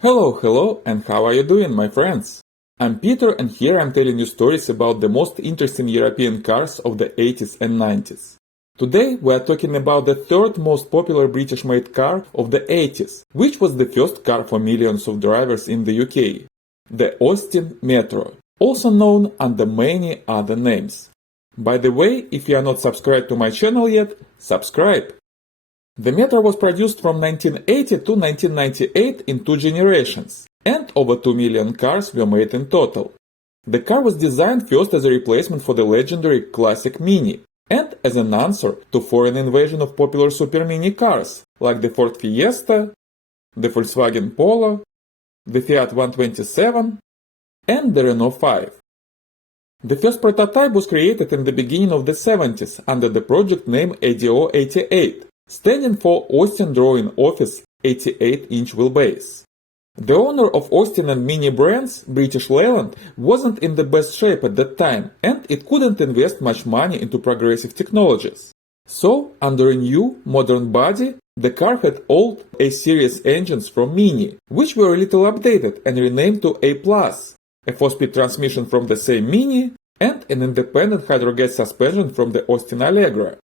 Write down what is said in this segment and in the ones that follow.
Hello, and how are you doing, my friends? I'm Peter, and here I'm telling you stories about the most interesting European cars of the 80s and 90s. Today we are talking about the third most popular British-made car of the 80s, which was the first car for millions of drivers in the UK, the Austin Metro, also known under many other names. By the way, if you are not subscribed to my channel yet, subscribe! The Metro was produced from 1980 to 1998 in two generations, and over 2 million cars were made in total. The car was designed first as a replacement for the legendary classic Mini, and as an answer to foreign invasion of popular super mini cars, like the Ford Fiesta, the Volkswagen Polo, the Fiat 127, and the Renault 5. The first prototype was created in the beginning of the 70s under the project name ADO 88. Standing for Austin Drawing Office 88-inch wheelbase. The owner of Austin and Mini brands, British Leyland, wasn't in the best shape at that time, and it couldn't invest much money into progressive technologies. So, under a new, modern body, the car had old A-series engines from Mini, which were a little updated and renamed to A+, a 4-speed transmission from the same Mini, and an independent hydrogas suspension from the Austin Allegra.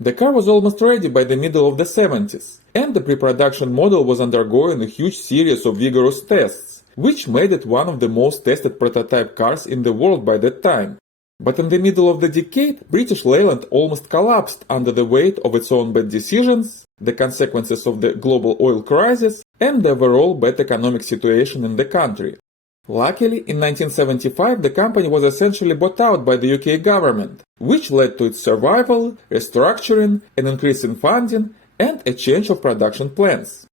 The car was almost ready by the middle of the 70s, and the pre-production model was undergoing a huge series of vigorous tests, which made it one of the most tested prototype cars in the world by that time. But in the middle of the decade, British Leyland almost collapsed under the weight of its own bad decisions, the consequences of the global oil crisis, and the overall bad economic situation in the country. Luckily, in 1975 the company was essentially bought out by the UK government, which led to its survival, restructuring, an increase in funding, and a change of production plans.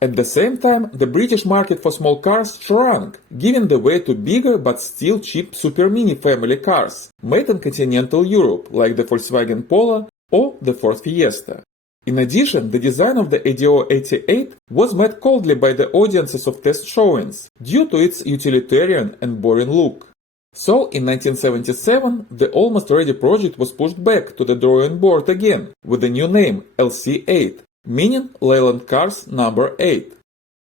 At the same time, the British market for small cars shrunk, giving the way to bigger but still cheap super mini family cars, made in continental Europe, like the Volkswagen Polo or the Ford Fiesta. In addition, the design of the ADO 88 was met coldly by the audiences of test showings, due to its utilitarian and boring look. So, in 1977, the almost ready project was pushed back to the drawing board again, with a new name, LC8, meaning Leyland Cars Number 8.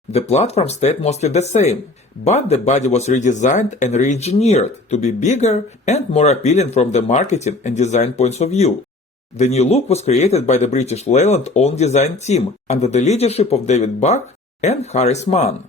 The platform stayed mostly the same, but the body was redesigned and re-engineered to be bigger and more appealing from the marketing and design points of view. The new look was created by the British Leyland own design team under the leadership of David Buck and Harris Mann.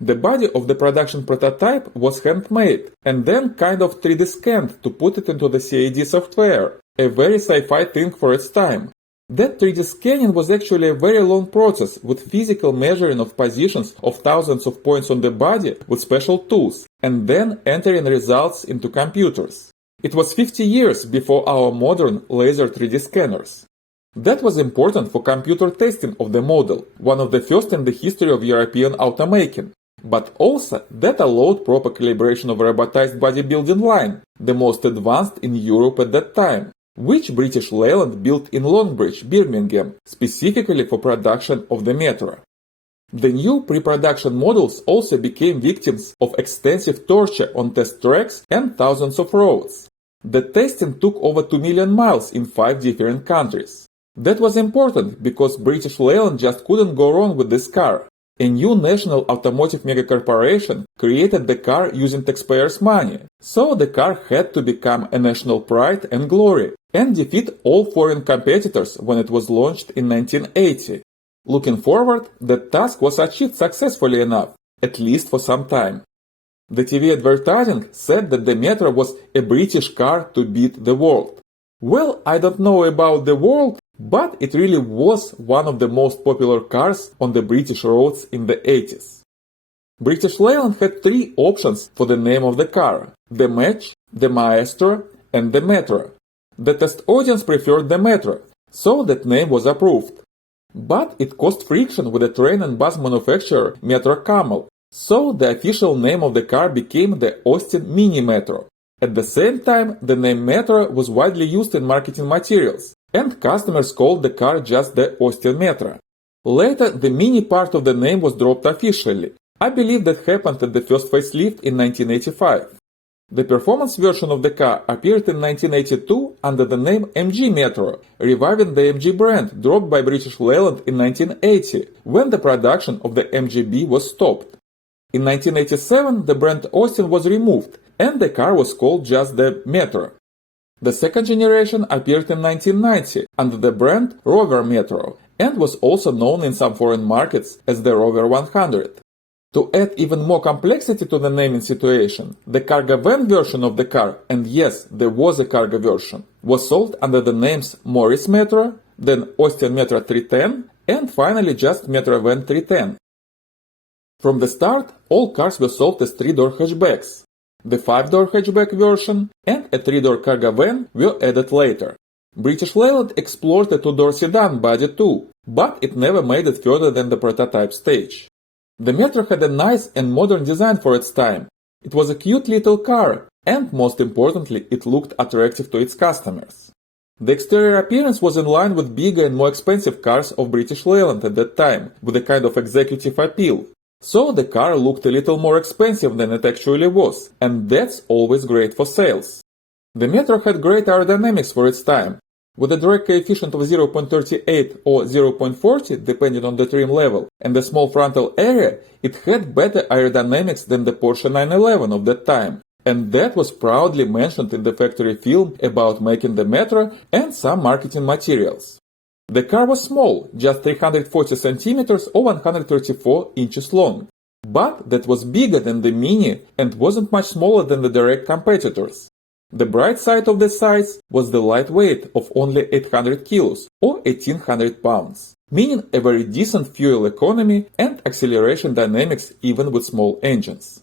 The body of the production prototype was handmade and then kind of 3D scanned to put it into the CAD software, a very sci-fi thing for its time. That 3D scanning was actually a very long process with physical measuring of positions of thousands of points on the body with special tools and then entering results into computers. It was 50 years before our modern laser 3D scanners. That was important for computer testing of the model, one of the first in the history of European automaking. But also that allowed proper calibration of a robotized bodybuilding line, the most advanced in Europe at that time, which British Leyland built in Longbridge, Birmingham, specifically for production of the Metro. The new pre-production models also became victims of extensive torture on test tracks and thousands of roads. The testing took over 2 million miles in 5 different countries. That was important because British Leyland just couldn't go wrong with this car. A new national automotive megacorporation created the car using taxpayers' money, so the car had to become a national pride and glory, and defeat all foreign competitors when it was launched in 1980. Looking forward, that task was achieved successfully enough, at least for some time. The TV advertising said that the Metro was a British car to beat the world. Well, I don't know about the world, but it really was one of the most popular cars on the British roads in the 80s. British Leyland had 3 options for the name of the car: the Match, the Maestro, and the Metro. The test audience preferred the Metro, so that name was approved. But it caused friction with the train and bus manufacturer Metro Camel, so the official name of the car became the Austin Mini Metro. At the same time, the name Metro was widely used in marketing materials, and customers called the car just the Austin Metro. Later, the Mini part of the name was dropped officially. I believe that happened at the first facelift in 1985. The performance version of the car appeared in 1982 under the name MG Metro, reviving the MG brand dropped by British Leyland in 1980, when the production of the MGB was stopped. In 1987, the brand Austin was removed, and the car was called just the Metro. The second generation appeared in 1990 under the brand Rover Metro, and was also known in some foreign markets as the Rover 100. To add even more complexity to the naming situation, the cargo van version of the car, and yes, there was a cargo version, was sold under the names Morris Metro, then Austin Metro 310, and finally just Metro Van 310. From the start, all cars were sold as 3-door hatchbacks. The 5-door hatchback version and a 3-door cargo van were added later. British Leyland explored a 2-door sedan body too, but it never made it further than the prototype stage. The Metro had a nice and modern design for its time. It was a cute little car, and most importantly, it looked attractive to its customers. The exterior appearance was in line with bigger and more expensive cars of British Leyland at that time, with a kind of executive appeal. So the car looked a little more expensive than it actually was, and that's always great for sales. The Metro had great aerodynamics for its time. With a drag coefficient of 0.38 or 0.40 depending on the trim level and a small frontal area, it had better aerodynamics than the Porsche 911 of that time. And that was proudly mentioned in the factory film about making the Metro and some marketing materials. The car was small, just 340 centimeters or 134 inches long. But that was bigger than the Mini and wasn't much smaller than the direct competitors. The bright side of the size was the light weight of only 800 kilos or 1800 pounds, meaning a very decent fuel economy and acceleration dynamics even with small engines.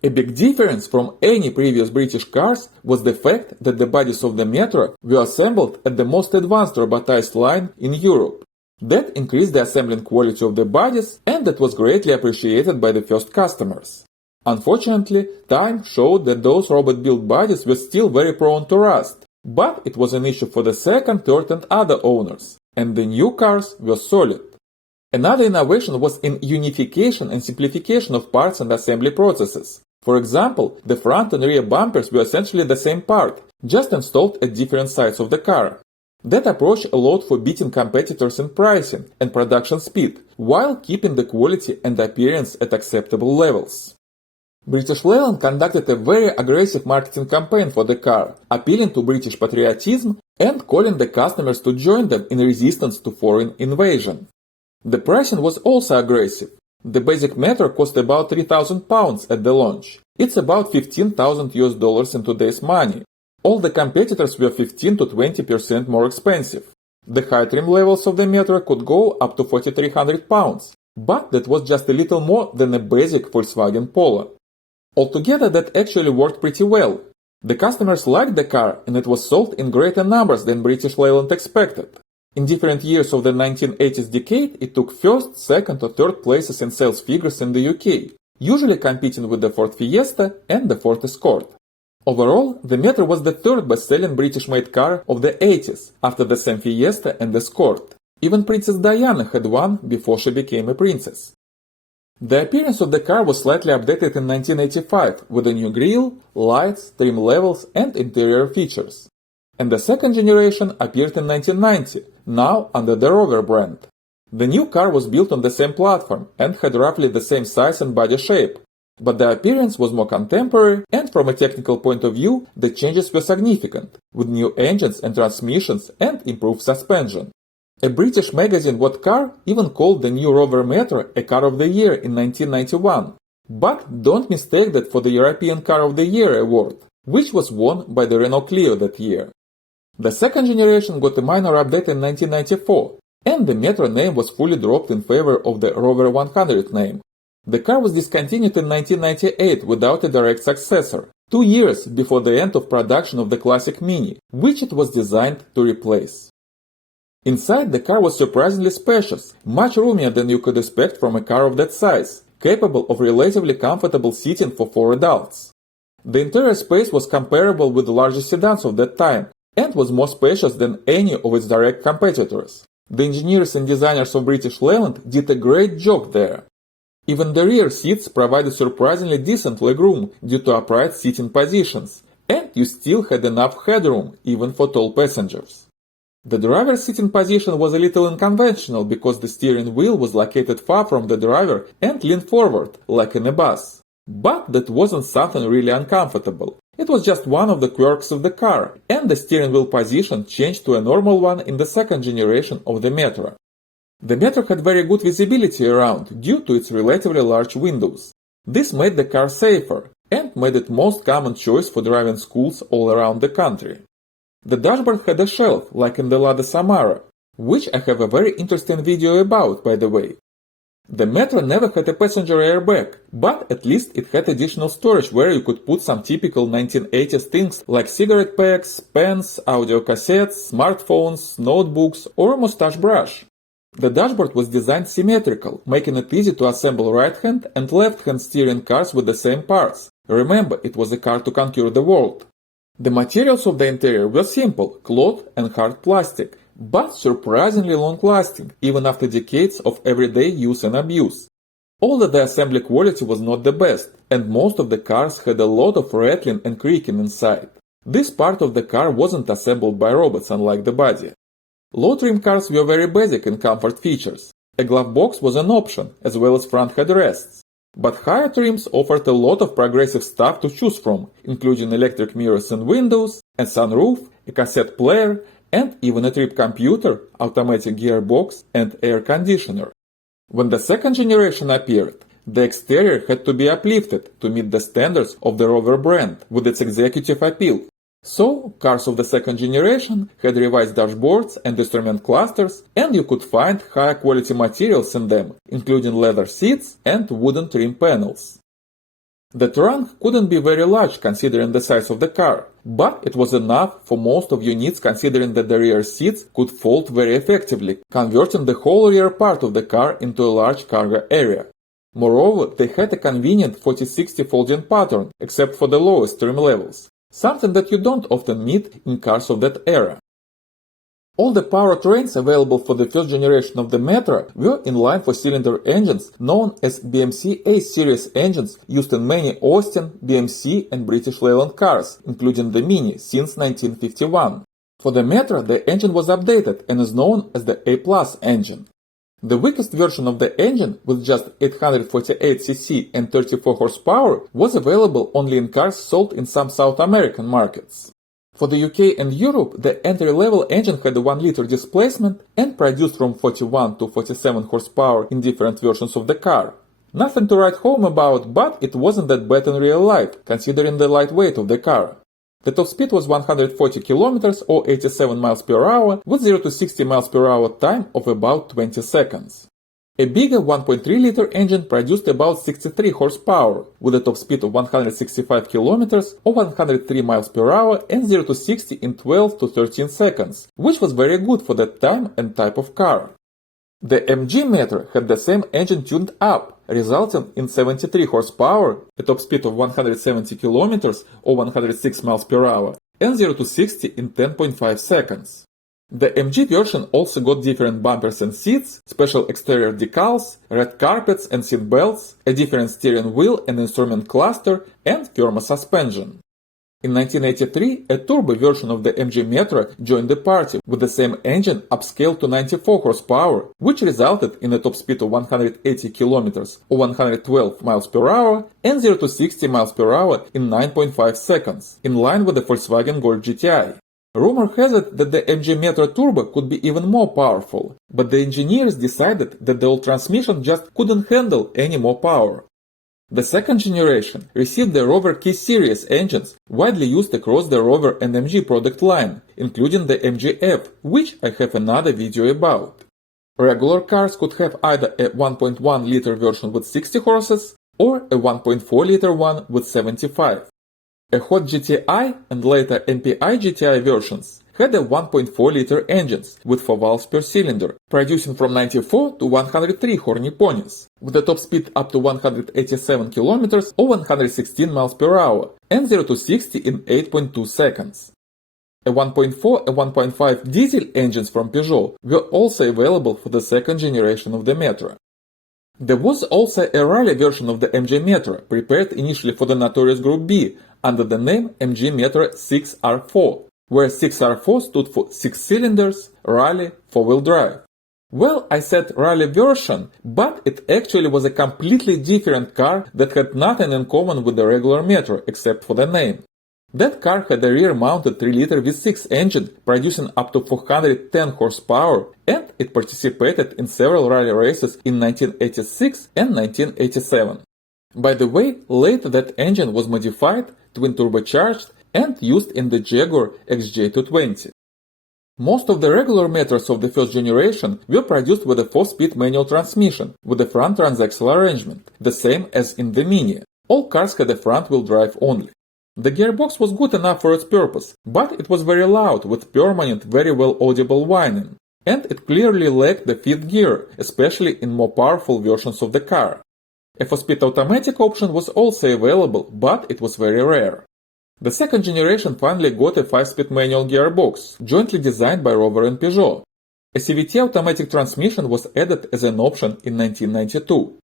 A big difference from any previous British cars was the fact that the bodies of the Metro were assembled at the most advanced robotized line in Europe. That increased the assembling quality of the bodies, and that was greatly appreciated by the first customers. Unfortunately, time showed that those robot-built bodies were still very prone to rust, but it was an issue for the second, third and other owners, and the new cars were solid. Another innovation was in unification and simplification of parts and assembly processes. For example, the front and rear bumpers were essentially the same part, just installed at different sides of the car. That approach allowed for beating competitors in pricing and production speed, while keeping the quality and appearance at acceptable levels. British Leyland conducted a very aggressive marketing campaign for the car, appealing to British patriotism and calling the customers to join them in resistance to foreign invasion. The pricing was also aggressive. The basic Metro cost about £3,000 at the launch. It's about $15,000 in today's money. All the competitors were 15 to 20% more expensive. The high trim levels of the Metro could go up to £4,300, but that was just a little more than a basic Volkswagen Polo. Altogether, that actually worked pretty well. The customers liked the car, and it was sold in greater numbers than British Leyland expected. In different years of the 1980s decade, it took first, second or third places in sales figures in the UK, usually competing with the Ford Fiesta and the Ford Escort. Overall, the Metro was the third best-selling British-made car of the 80s, after the same Fiesta and Escort. Even Princess Diana had one before she became a princess. The appearance of the car was slightly updated in 1985 with a new grille, lights, trim levels and interior features. And the second generation appeared in 1990, now under the Rover brand. The new car was built on the same platform and had roughly the same size and body shape, but the appearance was more contemporary, and from a technical point of view, the changes were significant, with new engines and transmissions and improved suspension. A British magazine What Car even called the new Rover Metro a Car of the Year in 1991. But don't mistake that for the European Car of the Year award, which was won by the Renault Clio that year. The second generation got a minor update in 1994, and the Metro name was fully dropped in favor of the Rover 100 name. The car was discontinued in 1998 without a direct successor, 2 years before the end of production of the classic Mini, which it was designed to replace. Inside, the car was surprisingly spacious, much roomier than you could expect from a car of that size, capable of relatively comfortable seating for 4 adults. The interior space was comparable with the larger sedans of that time, and was more spacious than any of its direct competitors. The engineers and designers of British Leyland did a great job there. Even the rear seats provided surprisingly decent legroom due to upright seating positions, and you still had enough headroom even for tall passengers. The driver's sitting position was a little unconventional because the steering wheel was located far from the driver and leaned forward, like in a bus. But that wasn't something really uncomfortable. It was just one of the quirks of the car, and the steering wheel position changed to a normal one in the second generation of the Metro. The Metro had very good visibility around due to its relatively large windows. This made the car safer, and made it most common choice for driving schools all around the country. The dashboard had a shelf, like in the Lada Samara, which I have a very interesting video about, by the way. The Metro never had a passenger airbag, but at least it had additional storage where you could put some typical 1980s things like cigarette packs, pens, audio cassettes, smartphones, notebooks, or a mustache brush. The dashboard was designed symmetrical, making it easy to assemble right-hand and left-hand steering cars with the same parts. Remember, it was a car to conquer the world. The materials of the interior were simple, cloth and hard plastic, but surprisingly long-lasting, even after decades of everyday use and abuse. Although the assembly quality was not the best, and most of the cars had a lot of rattling and creaking inside. This part of the car wasn't assembled by robots, unlike the body. Low-trim cars were very basic in comfort features. A glove box was an option, as well as front headrests. But higher trims offered a lot of progressive stuff to choose from, including electric mirrors and windows, a sunroof, a cassette player, and even a trip computer, automatic gearbox, and air conditioner. When the second generation appeared, the exterior had to be uplifted to meet the standards of the Rover brand with its executive appeal. So, cars of the second generation had revised dashboards and instrument clusters, and you could find higher quality materials in them, including leather seats and wooden trim panels. The trunk couldn't be very large considering the size of the car, but it was enough for most of your needs considering that the rear seats could fold very effectively, converting the whole rear part of the car into a large cargo area. Moreover, they had a convenient 40-60 folding pattern, except for the lowest trim levels. Something that you don't often meet in cars of that era. All the powertrains available for the first generation of the Metro were inline four-cylinder engines known as BMC A-series engines used in many Austin, BMC and British Leyland cars, including the Mini, since 1951. For the Metro, the engine was updated and is known as the A+ engine. The weakest version of the engine, with just 848 cc and 34 horsepower, was available only in cars sold in some South American markets. For the UK and Europe, the entry-level engine had a 1-liter displacement and produced from 41 to 47 horsepower in different versions of the car. Nothing to write home about, but it wasn't that bad in real life, considering the light weight of the car. The top speed was 140 km or 87 miles per hour with 0 to 60 miles per hour time of about 20 seconds. A bigger 1.3-liter engine produced about 63 horsepower with a top speed of 165 km or 103 miles per hour and 0 to 60 in 12 to 13 seconds, which was very good for that time and type of car. The MG Metro had the same engine tuned up, resulting in 73 horsepower, a top speed of 170 km or 106 miles per hour, and 0 to 60 in 10.5 seconds. The MG version also got different bumpers and seats, special exterior decals, red carpets and seat belts, a different steering wheel and instrument cluster, and firmer suspension. In 1983, a turbo version of the MG Metro joined the party with the same engine upscaled to 94 horsepower, which resulted in a top speed of 180 km or 112 miles per hour and 0 to 60 miles per hour in 9.5 seconds, in line with the Volkswagen Golf GTI. Rumor has it that the MG Metro Turbo could be even more powerful, but the engineers decided that the old transmission just couldn't handle any more power. The second generation received the Rover Key series engines widely used across the Rover and MG product line, including the MG-F, which I have another video about. Regular cars could have either a 1.1-liter version with 60 horses or a 1.4-liter one with 75. A hot GTI and later MPI GTI versions had a 1.4-liter engines with 4 valves per cylinder, producing from 94 to 103 horny ponies, with a top speed up to 187 km or 116 miles per hour, and 0 to 60 in 8.2 seconds. A 1.4 and 1.5 diesel engines from Peugeot were also available for the second generation of the Metro. There was also a rally version of the MG Metro, prepared initially for the notorious Group B, under the name MG Metro 6R4. where 6R4 stood for 6 cylinders, rally, 4-wheel drive. Well, I said rally version, but it actually was a completely different car that had nothing in common with the regular Metro except for the name. That car had a rear-mounted 3-liter V6 engine producing up to 410 horsepower, and it participated in several rally races in 1986 and 1987. By the way, later that engine was modified, twin-turbocharged, and used in the Jaguar XJ220. Most of the regular Metros of the first generation were produced with a 4-speed manual transmission with a front transaxle arrangement, the same as in the Mini. All cars had a front-wheel drive only. The gearbox was good enough for its purpose, but it was very loud with permanent, very well audible whining, and it clearly lacked the fifth gear, especially in more powerful versions of the car. A 4-speed automatic option was also available, but it was very rare. The second generation finally got a 5-speed manual gearbox, jointly designed by Rover and Peugeot. A CVT automatic transmission was added as an option in 1992.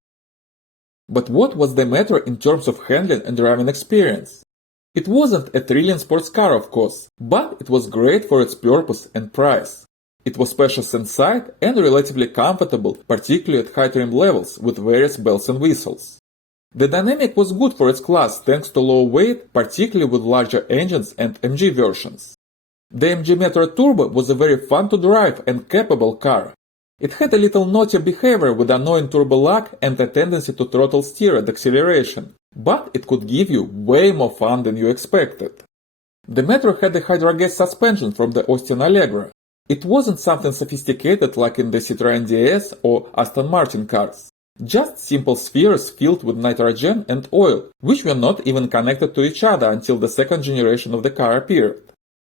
But what was the matter in terms of handling and driving experience? It wasn't a thrilling sports car, of course, but it was great for its purpose and price. It was spacious inside and relatively comfortable, particularly at high trim levels with various bells and whistles. The dynamic was good for its class thanks to low weight, particularly with larger engines and MG versions. The MG Metro Turbo was a very fun to drive and capable car. It had a little naughty behavior with annoying turbo lag and a tendency to throttle steer at acceleration, but it could give you way more fun than you expected. The Metro had a hydro-gas suspension from the Austin Allegra. It wasn't something sophisticated like in the Citroën DS or Aston Martin cars. Just simple spheres filled with nitrogen and oil, which were not even connected to each other until the second generation of the car appeared.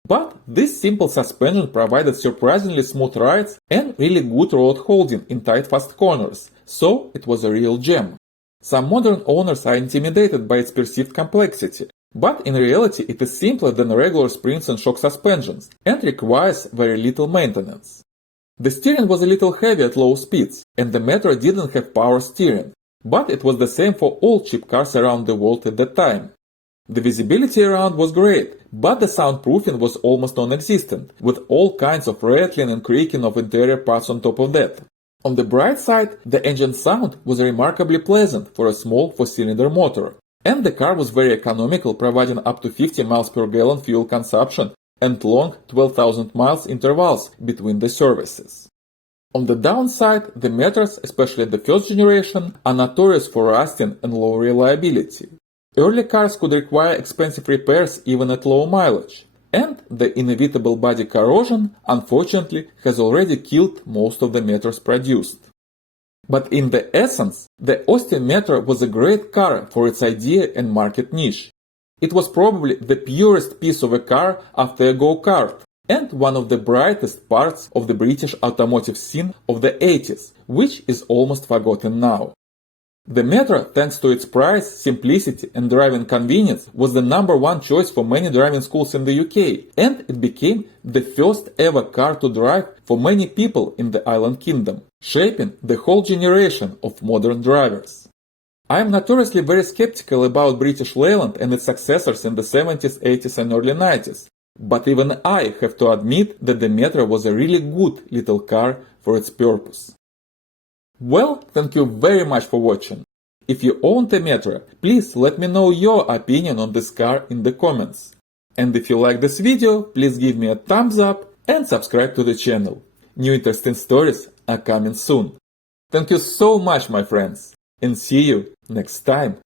But this simple suspension provided surprisingly smooth rides and really good road holding in tight fast corners, so it was a real gem. Some modern owners are intimidated by its perceived complexity, but in reality it is simpler than regular springs and shock suspensions and requires very little maintenance. The steering was a little heavy at low speeds, and the Metro didn't have power steering, but it was the same for all cheap cars around the world at that time. The visibility around was great, but the soundproofing was almost non-existent, with all kinds of rattling and creaking of interior parts on top of that. On the bright side, the engine sound was remarkably pleasant for a small 4-cylinder motor, and the car was very economical, providing up to 50 miles per gallon fuel consumption and long 12,000 miles intervals between the services. On the downside, the Metros, especially the first generation, are notorious for rusting and low reliability. Early cars could require expensive repairs even at low mileage, and the inevitable body corrosion, unfortunately, has already killed most of the Metros produced. But in the essence, the Austin Metro was a great car for its idea and market niche. It was probably the purest piece of a car after a go-kart, and one of the brightest parts of the British automotive scene of the 80s, which is almost forgotten now. The Metro, thanks to its price, simplicity and driving convenience, was the #1 choice for many driving schools in the UK, and it became the first ever car to drive for many people in the island kingdom, shaping the whole generation of modern drivers. I am notoriously very skeptical about British Leyland and its successors in the 70s, 80s and early 90s, but even I have to admit that the Metro was a really good little car for its purpose. Well, thank you very much for watching. If you own a Metro, please let me know your opinion on this car in the comments. And if you like this video, please give me a thumbs up and subscribe to the channel. New interesting stories are coming soon. Thank you so much, my friends, and see you next time.